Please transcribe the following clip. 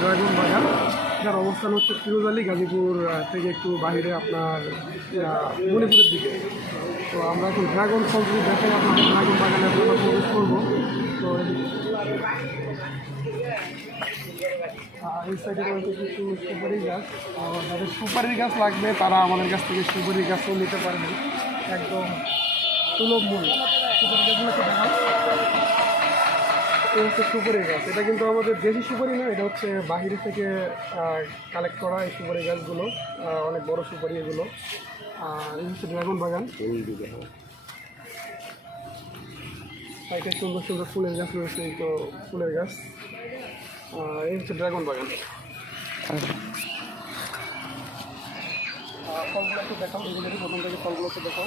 Dragon বাগান, যার অবস্থান হচ্ছে ফিরোজ আলী গাজীপুর থেকে একটু বাইরে আপনার মণিপুরের দিকে। তো আমরা এখন ড্রাগন ফল যদি দেখাই আপনাদের ড্রাগন বাগানে আমরা প্রবেশ করব। তো এই সাইডে রয়েছে কিছু সুপারি গাছ। যাদের সুপারি গাছ লাগবে, তারা আমাদের কাছ থেকে সুপারি গাছও নিতে পারবে একদম সুলভ মূল্য। এটা হচ্ছে সুপারি গাছ। এটা কিন্তু আমাদের দেশি সুপারি না, এটা হচ্ছে বাহিরে থেকে কালেক্ট করা এই সুপারি গাছগুলো অনেক বড় সুপারি এগুলো। এই হচ্ছে ড্রাগন বাগান। সাইডে সুন্দর সুন্দর ফুলের গাছ রয়েছে, এই তো ফুলের গাছ। এই হচ্ছে ড্রাগন বাগান। ফলগুলো একটু দেখাও এগুলো প্রথম থেকে ফলগুলো একটু দেখাও।